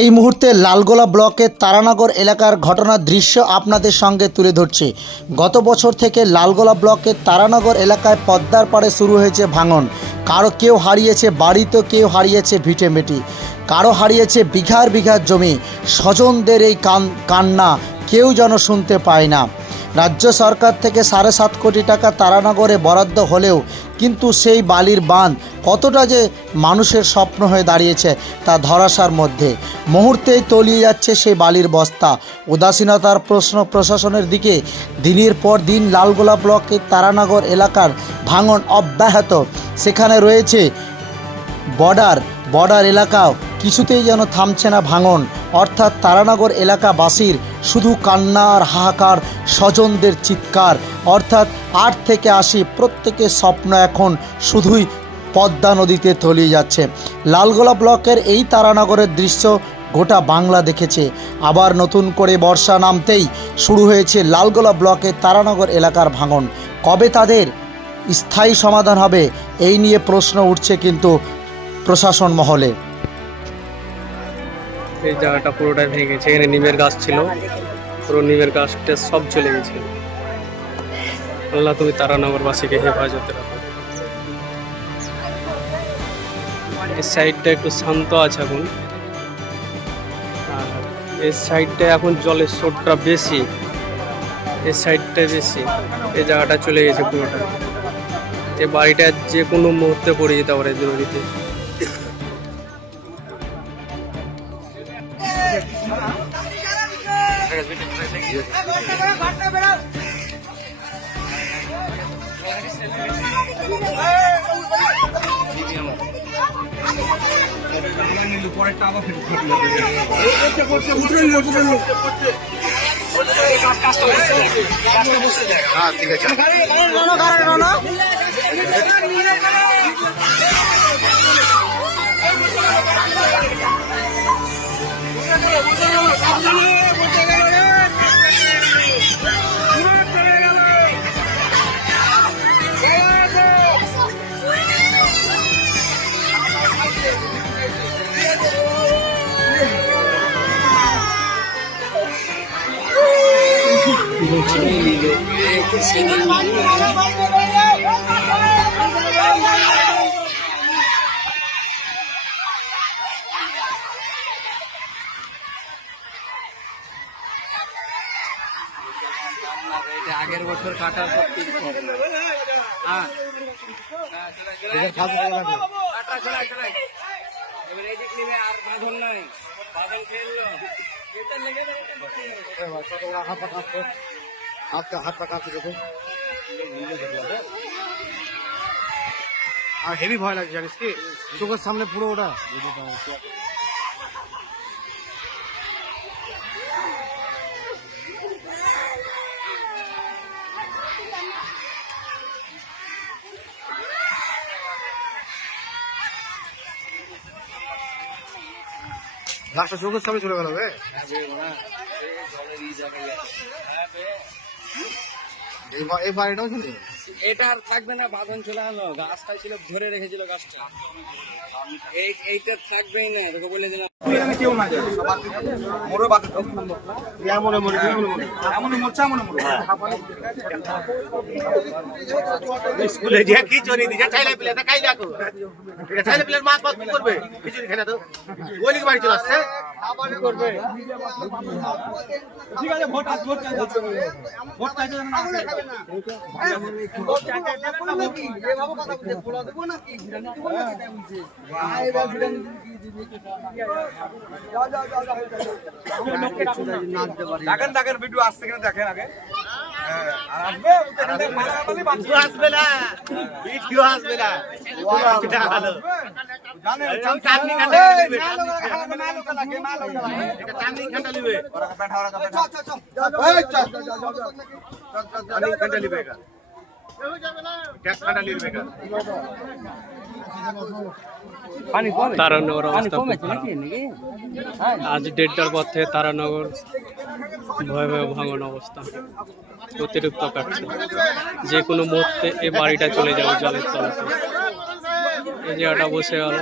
এই মুহূর্তে লালগোলা ব্লকের তারানগর এলাকার ঘটনার দৃশ্য আপনাদের সঙ্গে তুলে ধরছে। গত বছর থেকে লালগোলা ব্লকের তারানগর এলাকায় পদ্মার পাড়ে শুরু হয়েছে ভাঙন। কারও কেউ হারিয়েছে বাড়ি, তো কেউ হারিয়েছে ভিটেমেটি কারও হারিয়েছে বিঘার বিঘার জমি। স্বজনদের এই কান, কান্না কেউ যেন শুনতে পায় না। রাজ্য সরকার থেকে সাড়ে সাত কোটি টাকা তারানগরে বরাদ্দ হলেও কিন্তু সেই বালির বাঁধ কতটা যে মানুষের স্বপ্ন হয়ে দাঁড়িয়েছে তা ধরাসার মধ্যে। মুহূর্তেই তলিয়ে যাচ্ছে সেই বালির বস্তা। উদাসীনতার প্রশ্ন প্রশাসনের দিকে। দিনের পর দিন লালগোলা ব্লকের তারানগর এলাকার ভাঙন অব্যাহত। সেখানে রয়েছে বর্ডার। বর্ডার এলাকাও কিছুতেই যেন থামছে না ভাঙন। অর্থাৎ তারানগর এলাকাবাসীর শুধু কান্না আর হাহাকার, স্বজনদের চিৎকার। অর্থাৎ আট থেকে আশি প্রত্যেকের স্বপ্ন এখন শুধুই পদ্মা নদীতে তলিয়ে যাচ্ছে। লালগোলা ব্লকের এই তারানগরের দৃশ্য গোটা বাংলা দেখেছে। আবার নতুন করে বর্ষা নামতেই শুরু হয়েছে লালগোলা ব্লকের তারানগর এলাকার ভাঙন। কবে তাদের স্থায়ী সমাধান হবে, এই নিয়ে প্রশ্ন উঠছে কিন্তু প্রশাসন মহলে। এই জায়গাটা পুরোটাই ভেঙে গেছে। এখানে নিমের গাছ ছিল। পুরো নিমের গাছটা সব চলে গেছে। আল্লাহ, তুমি তারানগরবাসীকে হেফাজতে রাখো। এই সাইডটা একটু শান্ত আছে এখন। আর এই সাইডটা এখন জলের স্রোতটা বেশি। এই সাইডটা বেশি। এই জায়গাটা চলে গেছে পুরোটা। এই বাড়িটা যে কোনো মুহূর্তে পড়ে যেতে পারে নদীতে। হ্যাঁ ঠিক আছে। আগের বছর কাটার পর হ্যাঁ এবার এই দিক নিবে আর বাঁধন নাই বাঁধন খেললো এটা লেগে হাতটা হাতটা কাঁপছে দেখো আর হেভি ভয় লাগছে, জানিস কি? চোখের সামনে পুরো ওটা। লাস্টটা চোখের সামনে চলে গেল বে এটা আর থাকবে না বাঁধন চলে গাছটা ছিল ধরে রেখেছিল গাছটা। এই এইটা থাকবে না তোকে বলে দিলাম। স্কুলে যে কি চাইলে পিলে খাই দেখো চাইলে পিলের মা করবে? খিচুড়ি খেলে তো। বলি বাড়ি চলে আসছে। ঠিক আছে দেখেন দেখেন ভিডিও আসছে কিনা দেখেন আগে। হ্যাঁ, আসবে? আসবে না। আসবে না। তারানগর আজ দেড়টার পর থেকে তারানগর ভয় ভয় ভাঙন অবস্থা। অতিরিক্ত কাটছে। যে কোনো মুহূর্তে এই বাড়িটা চলে যাবে জলের তলাতে। এই জায়গাটা বসে গেল